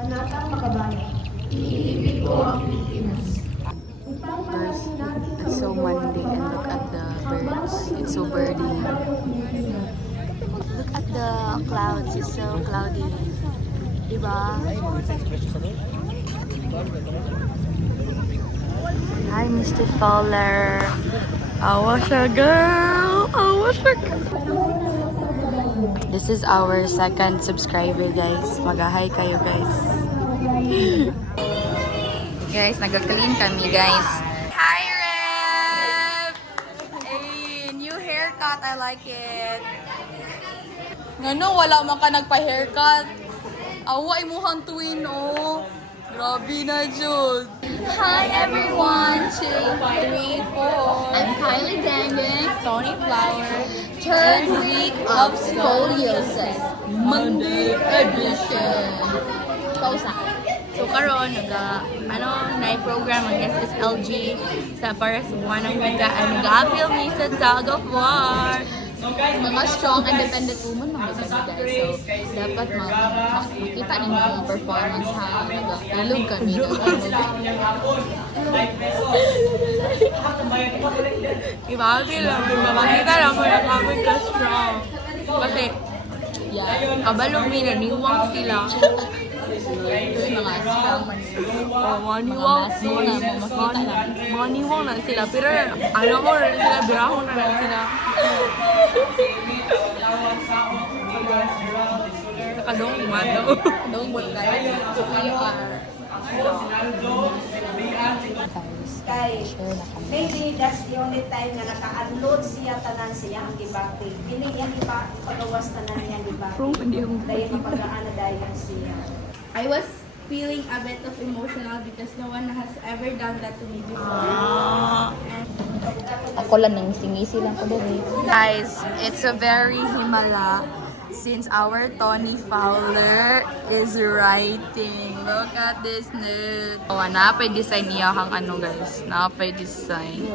Panatang Makabayan. Iibig ko ang Pilipinas. Birds. It's so Monday and look at the birds. It's so birdy. Look at the clouds. It's so cloudy. Diba? Hi, Mr. Fowler. Awa siya, girl. Awa siya, girl. This is our second subscriber, guys. Mag-hi kayo, guys. Guys, nag-clean kami, guys. Hi, Rev! Hey, new haircut. I like it. Ngano, wala man ka nagpa-haircut. Awa, imuhang twin, oh. Grabe na, Jude. Hi, everyone. 2, 3, 4. I'm Kylie Dangin. Tony Flower. Third week of scoliosis. Monday edition. Pausa. So karon na-program ang SSLG sa para sa wanang wika ang nag-appeal mi sa Tug of War. Mga strong, independent woman mga guys. So dapat makita ninyo ang performance ha. Nag-ilog kami. Ibabi lang. Makita lang mo na kami ka-strong. Kasi kabalong mi na niwang sila. Ito yung mga strong maniwang na sila. Pero ano mo na sila, birahon na sila. Nakadong mano. Dong bot tayo. Kay, maybe that's the only time na naka-unload siya tanan siya ang gibati. Hindi yan iba pagawas tanan niya gibati. Dahil mapagaan na dahil siya. I was feeling a bit of emotional because no one has ever done that to me before. Ako lang nang singisi lang ko dali. Guys, it's a very himala since our Tony Fowler is writing. Look at this note. Oh, napay-design niya kang ano guys. Napay-design.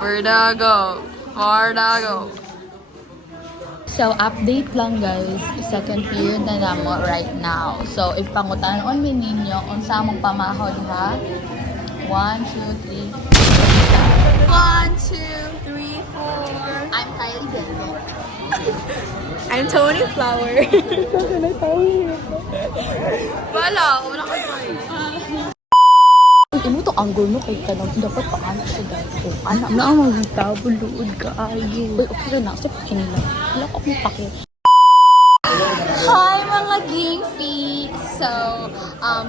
Fardago. Fardago. So, update lang guys. Second period na namo right now. So, ipangutanon mi ninyo unsa mong pamahod ha. 1, 2, 3. 1, 2, 3, 4. I'm Kylie Denver. I'm Tony Flower. Wala ko pa imo to angle no kay kanang dapat paano siya guys. Anak na ang magtabo luod ka ayo. Uy, okay na sa kinila. Wala ko mo pake. Hi mga gingfi! So,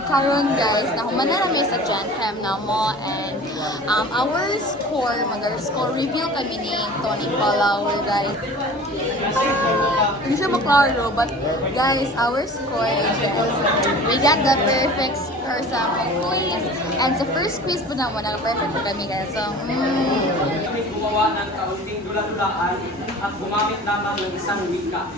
karon guys, nahuman na namin sa Gen Chem na mo and our score, mag-score reveal kami ni Tony Flower guys. Hindi siya maklaro, but guys, our score is we got the perfect score sa quiz. And sa first quiz po naman, naka-perfect po kami guys. So, gumawa ng kaunting dula-dulaan at gumamit lamang ng isang wika.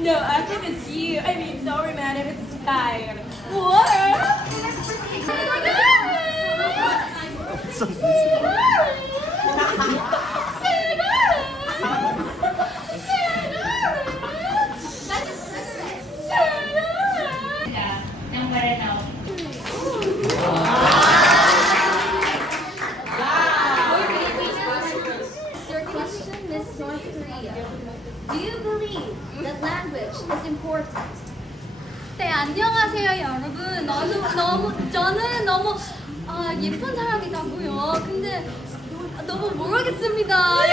No, if it's you. I mean, sorry, man. If it's Sky. What? Your question, Miss North Korea. Do you believe that language is important? 네, 안녕하세요, 여러분. 저는 너무 정말 예쁜 사람이라고요. 근데 너무 모르겠습니다.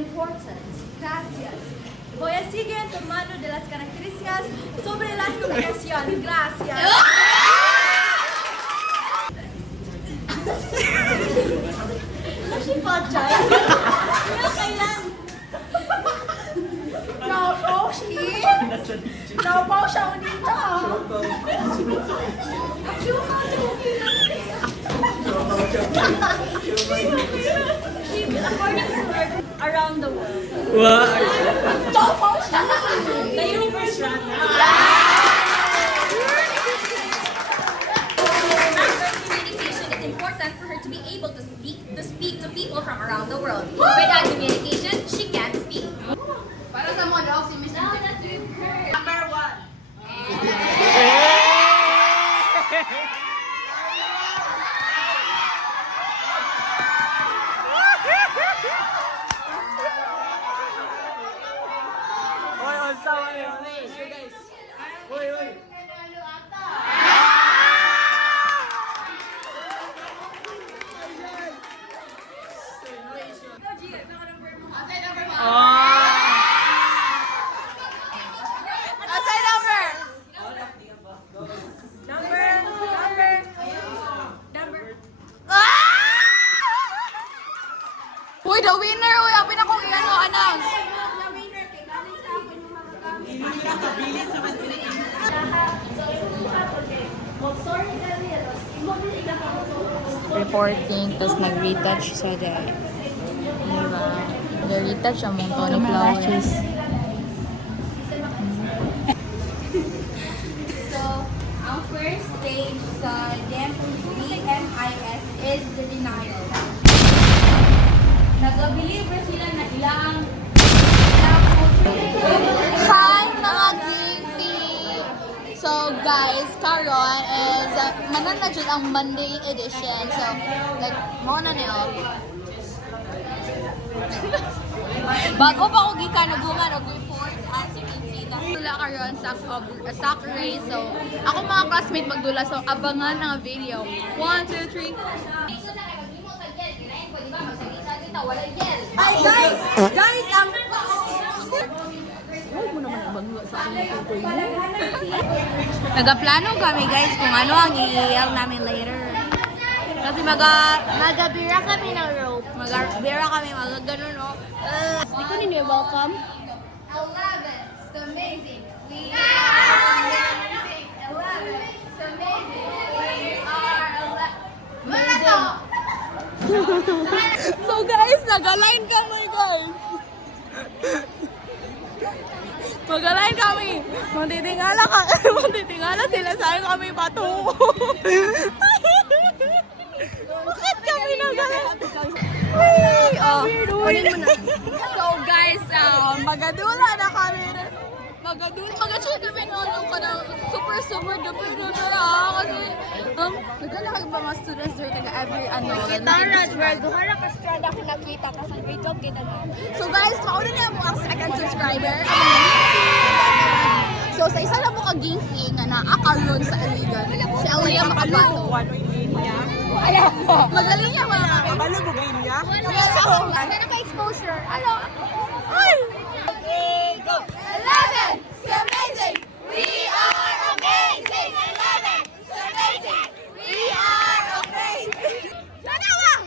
Important. Gracias. Voy a seguir tomando de las características sobre las comunicaciones. Gracias. Kasi pa, Chay. Kailan? According to her, around the world. The universe run. Communication is important for her to be able to speak to people from around the world. Without communication, she can't speak. Para sa mga daw si Miss Now that we've heard Number 1. Oy, unsa man yun? Guys. Oy, oy. Asay number. Uy, the winner! Uy, ang pinakong i-announce. Reporting, tapos nag-retouch sa day. Diba? Nag-retouch ang mga Tony Flowers. So, ang first stage sa DMIS is the denial. Nag-believe sila na ilang Hi mga Geeky! So guys, karon is manan na dyan ang Monday edition. So, like, mo na niyo. Bago pa ako gikan nabungan og report, as you can see, dula karon sa soccer race. So, ako mga classmate magdula. So, abangan ang video. 1, 2, 3. Ay, guys! Guys, ang... Nagaplano kami guys kung ano ang i-yell namin later. Kasi magabira kami ng rope. Magabira kami, magaganon o. Hindi ko ninyo welcome. 11. It's amazing. We are amazing. 11. It's amazing. We are 11. Malato! So guys, nag-align kami guys. Mag-align kami. Magtitingala sila saan kami patungo. Bakit kami nag-align? Unin mo na. So guys, magadula na kami. Mag-check kami ng super duper kasi naglalakag pa mga students there taga every duhara ka strand ako nakita kasi video kita na. So guys, mauna na mo ang second subscriber. So sa isa na mo ka game fee nga naakaron sa illegal. Si Aulia Makabato. Magaling niya mga kapatid. Kabalo mo game niya? Ano ka exposure? Ano? Ay! Okay, go! 11! It's amazing! We are amazing! 11! It's amazing! We are amazing! Sana lang!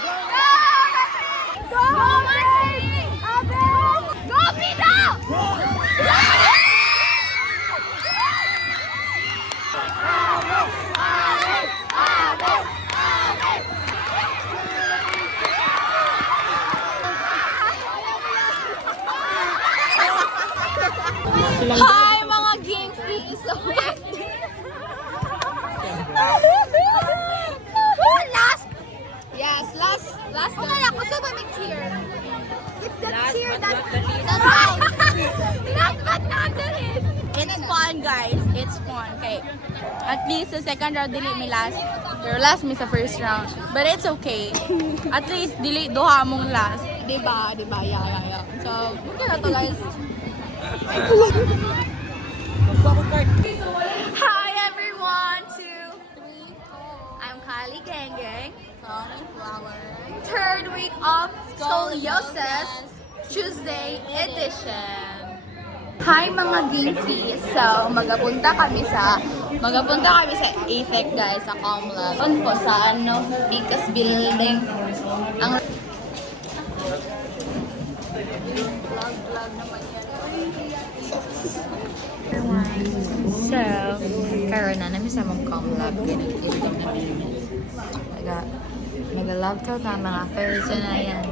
Go! Go, Martin! Abel! Go, Pino! Hi mga game freaks! Last! Yes, last one. Ako sa ba may cheer? It's the cheer that right! Last but not the least! It's fun guys, it's fun. Okay. At least sa second round dili mi last. Pero last mi sa first round. But it's okay. At least dili duha mong last. Diba? Yeah. So, okay na to guys. Hi everyone! 2, 3, 4. I'm Kylie Gang Gang. Third week of Scoliosis Tuesday edition. Hi mga Ginky! So, magapunta kami sa AFEC guys, sa Comlab. Doon po sa Picas Building. Ang vlog naman yan. So, karon na namin sa mong Comlab. Ganito namin. Nag-love talk na mga first na yan.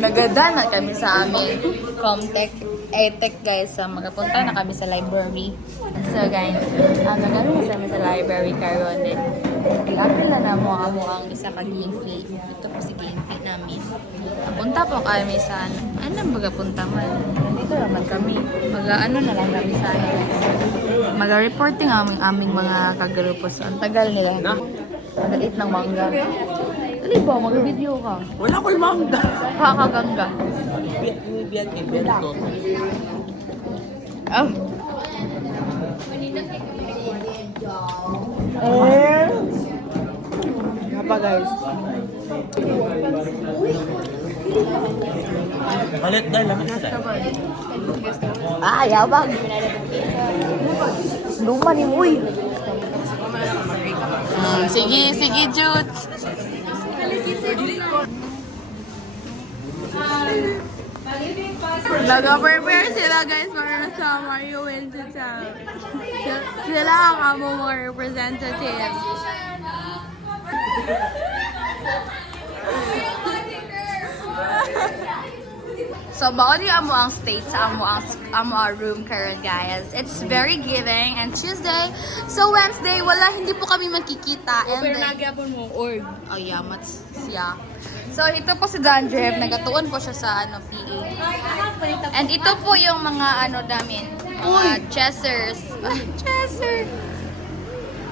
Nagada na kami sa amin Comtech, ATEC guys. So, magapunta na kami sa library. So guys, nagano na kami sa library karon din. Nag-apil na mo ang isa ka game fee. Ito po si game fee namin. Punta po kami sa anong magapunta man. Dito naman kami. Mag-ano na lang kami sa mag-reporting aming mga kagrupo. So, ang tagal nila. Mag-eat ng mangga. Dali ba? Mag-video ka. Wala ko'y mangga. Kakagangga. Biyak ko. Oh. Apa guys? Palit dahil lang na tayo. Yabang. Luma ni Uy. Sige, Jude. Nag-prepare sila guys para sa Mario Winter Town. Sila ang among mga representatives. So, bawali amo ang state sa amo ang room karon guys. It's very giving and Tuesday. So, Wednesday, hindi po kami magkikita. And Pero nagyapon mo org. oh yeah, siya. So, ito po si Dandrev. Nagatuon po siya sa PA. And ito po yung mga namin. Mga chessers. Chesser.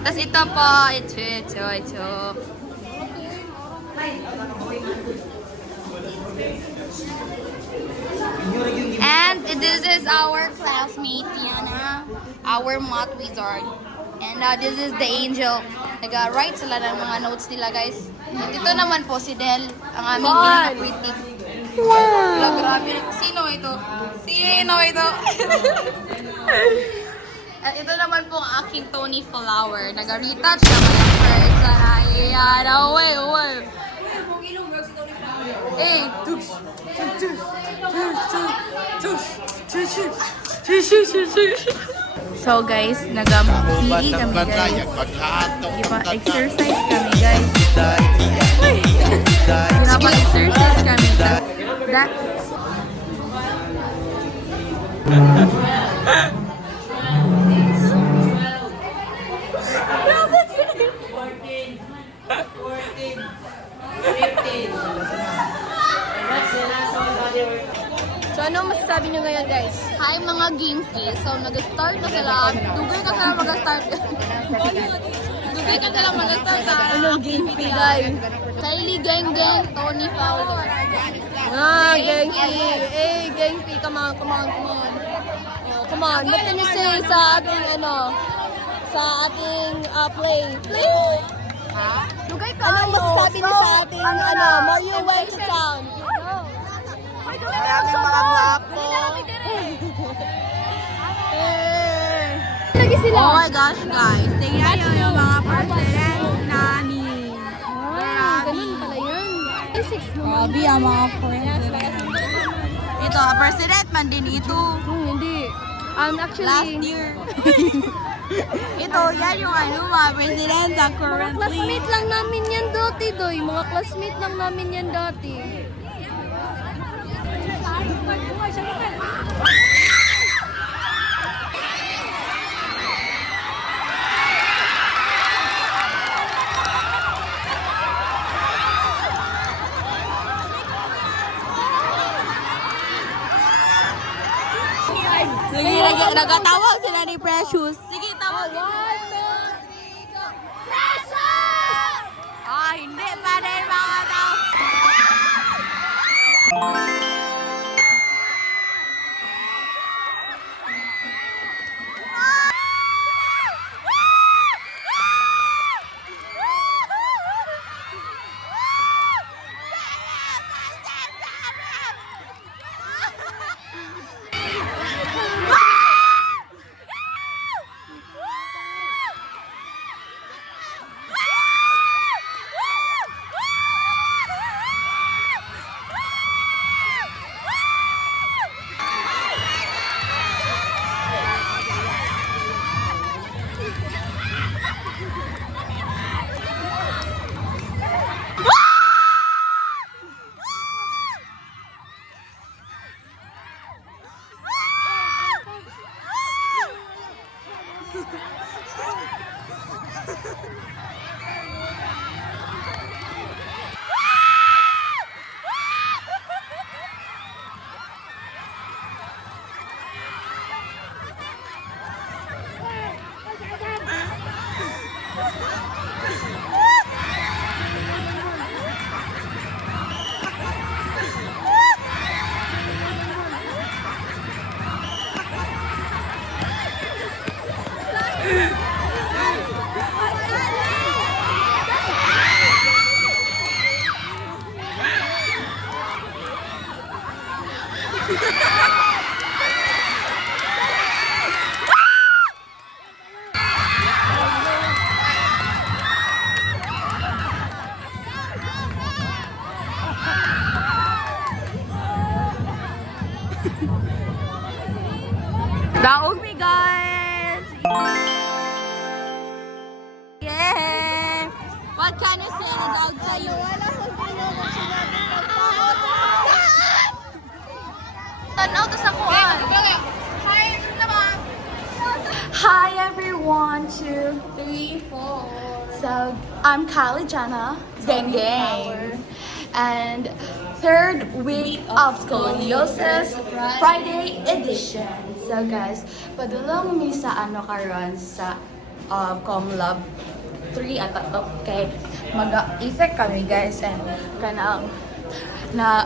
Tapos ito po. Ito. And this is our classmate, Tiana. Our math wizard. And this is the angel. Nag-write sila ng mga notes nila, guys. At ito naman po si Del, ang aming pinaka-pretty. Wow! Grabe. Sino ito? At ito naman po ang aking Tony Flower. Nag-retouch siya mga first. Ayan, away. Eh, So guys, nag-PE kami guys. Exercise kami guys. Exercise kami. So ano masasabi nyo ngayon guys? Hi mga Ginky. So nag-start na sila. Dugay ka sila mag-start. Sa Ginky guys. Kylie Gang Gang, Tony Fowler. Ginky. Hey Ginky, come on. Oh, come on. What can you say sa ating sa ating play? Ha? Dugay ka. Anong masasabi niyo sa ating Mario went to town? Oh my gosh, guys. Tingnan nyo yung mga president namin. Ganun pala yun. Grabe ang mga president. Ito, president man din ito. Hindi. Actually, Last year. Ito, yan yung mga president sa currently. classmate lang namin yan dati, Doy. Mga classmate lang namin yan dati. nagatawag sila ni Precious. Sige, tawag. 1, 2, 3, go. Precious! Ah, hindi pa rin mga tao. Daog me, guys! Yeah! What kind of sila daog sa'yo? Wala ko pinunod sinabi tanaw to sa kuwan. Hi everyone, 2, 3, 4. So, I'm Kylie Jenna, gang gang. And third week of scoliosis Friday edition. So guys, padulong mi sa ano karon sa Comlab 3 at okay. Mag-effect kami guys and kanang na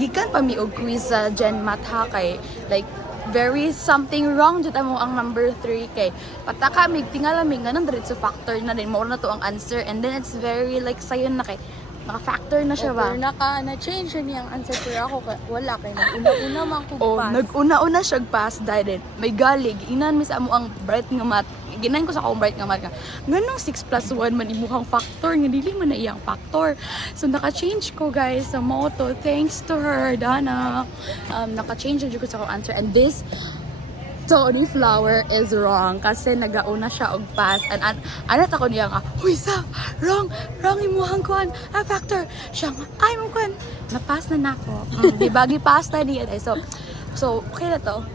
gikan pa mi og quiz sa Gen Math ha kay like very something wrong jud amo ang number 3 kay pataka mig tingala mi nganon diretso factor na din mo na to ang answer and then it's very like sayon na kay naka-factor na siya ba? Na-change niya ang answer pero ako wala kay nag-una-una man ko Oh, pass. nag-una-una siya pass dahil may galig inan mi sa amo ang bright nga math ginahin ko sa akong bright nga math nga nganong 6 plus 1 man imuhang factor nga dili man na iyang factor so naka-change ko guys sa moto thanks to her Dana naka-change jud ko sa akong answer and this Tony Flower is wrong kasi nagauna siya og pass and ano ta ko niya nga huy sa wrong imuhang kuan factor siya nga ay mo kuan na-pass na nako di bagi pass na diyan so okay na to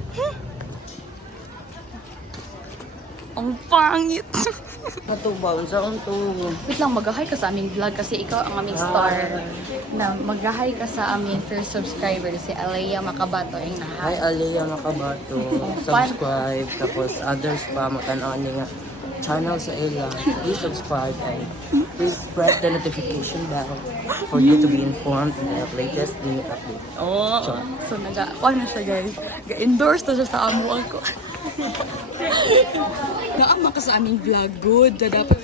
ang pangit Matubang sa unto. wait lang mag-hi ka sa aming vlog kasi ikaw ang aming star na mag-hi ka sa aming first subscriber si Alea Makabato yung Hi, Alea Makabato. Subscribe. Tapos others pa matanaw niya channel sa ila. Please subscribe and please press the notification bell for you to be informed in the latest new update. oh so nag-kuan na siya guys ga-endorse na siya sa amo ako naama ka sa aming vlog good na dapat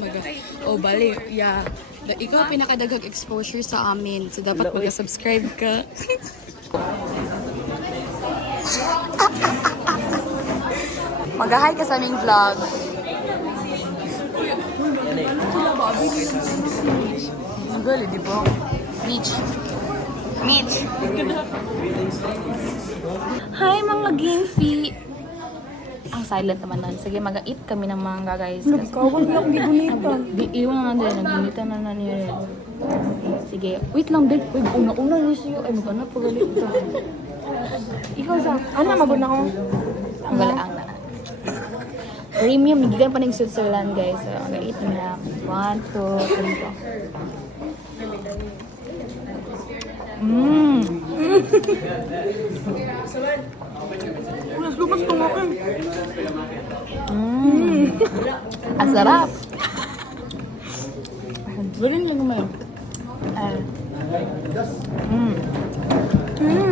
bali yeah ikaw pinakadaghang exposure sa amin so dapat mag-subscribe ka mag-hi ka sa aming vlog ang gali di ba Mitch hi mga Gamefy ang silent naman nun. Sige, mag-eat kami ng manga, guys. Nagkawan niya akong gigunitan. Iwan nga din, nag-gunitan na niya. Sige, wait lang, din. Wait, una-una niya siya. Ay, maghanap pa galit ito. Ikaw sa ano mabuna ko? Ang galit ang na. Premium, gigan pa ng Switzerland, guys. So, mag-eat na. 1, 2, 3, 4. Ang sarap. Galing lang naman.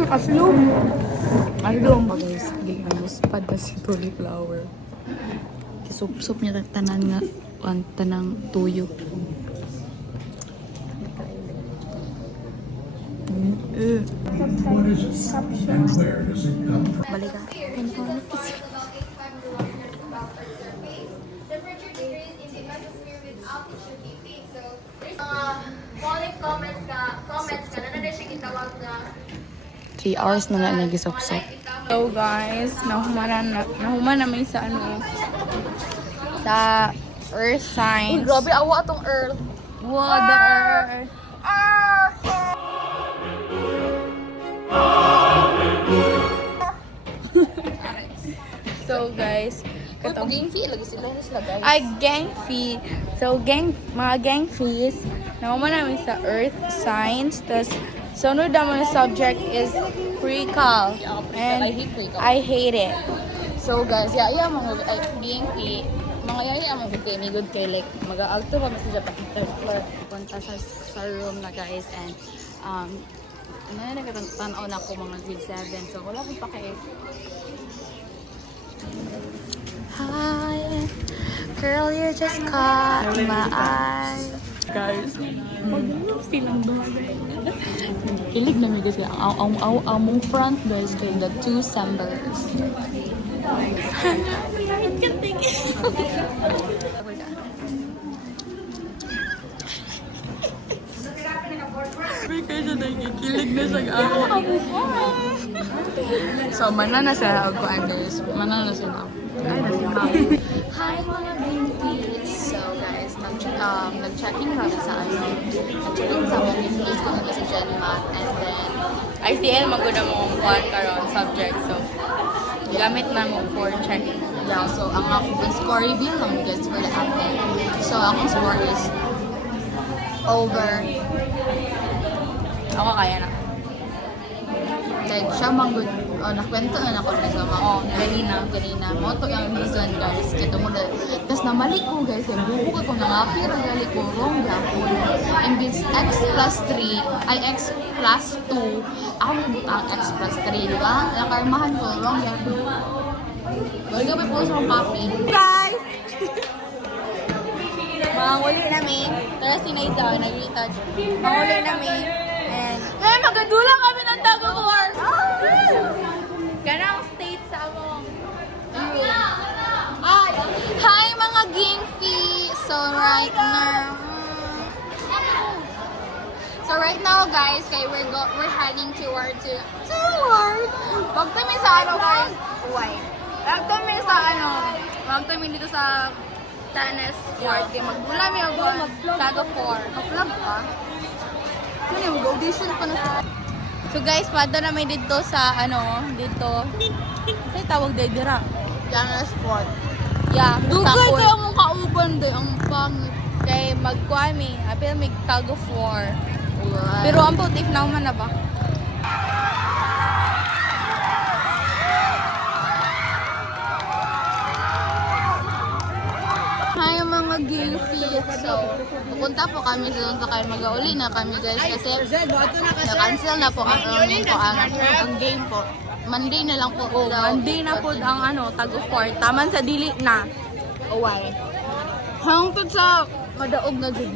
Aslum. Aslum. Guys, gilamuspad na si cauliflower. Kisup-sup niya tanan nga ang tanang tuyo. Balik ka. Temperature decrease in the mesosphere with altitude decrease. So, there's falling comments ka na na siya gitawag na 3 hours na nga nagisop-sop. So guys, nahuman na may sa ano, sa earth signs. Grabe, awa tong Earth. Wow, the earth. So guys, katong Pag-ingfi, lagi sila guys. ay gang fee. So mga gang fees, naman namin sa earth signs. Tas sunod naman na subject is pre-cal. And I hate pre-cal. I hate it. So guys, yeah, mga gang fee. Mga yaya mga good kay me, good kay like mag-aagto pa sa Japan third floor. Punta sa room na guys and nagtanaw na ako mga grade 7. So wala akong pake. Hi, girl, you just caught my eye. Guys, mag-feeling ba? Kilig na may kasi among front guys kay the 2 Sembers. I can't think Kasi nagkikilig na siya ako. So, manana sa ako, guys. Manana sa ako. Hi, mga babies! So, guys, nag-checking kami sa ano. Nag-checking sa mga babies ko na sa GenMath. And then, ICL, maguna mong one karon subject. So, gamit na mo for checking. Yeah, so, ang akong score review lang guys for the apple. So, akong score is over. Ako kaya na. Like, siya manggod, nakwento na ako sa mga, ganina. Moto yung reason, guys. Kito mo na, tapos namali ko, guys. Buko ko nangapir, gali ko, wrong gapon. Imbis x plus 3, ay x plus 2, ako nabutang x plus 3, di ba? Nakarmahan ko, wrong gapon. Wala ka pa po sa copy. Guys! Manguli namin. Tara sinaysa, nag-retouch. Manguli namin. And, magadula kami ng Tag-of-War! Ganang state sa among. Hi mga Gingfi! So right now guys, kay we're heading toward Magtami sa ano guys? Why? Magtami dito sa Tanes Fort. Kaya magbula mi ako Tag-of-War. Mag-vlog pa? Ano yung mag-audition pa na. So guys, pada na may dito sa dito. Kasi tawag dira. Tanes Fort. Yeah, dugay kayo mong kauban doy ang pangit. Kay magkuami, apil may Tag-of-War. Pero ang putik naman na ba? Hi mga Gingfi. So, pupunta po kami doon sa kayo mag-auli na kami guys kasi na-cancel na po ang game po. Monday na lang po. Monday na po ang Tag-of-War. Taman sa dili na. Why? Hangtod sa madaog na jud.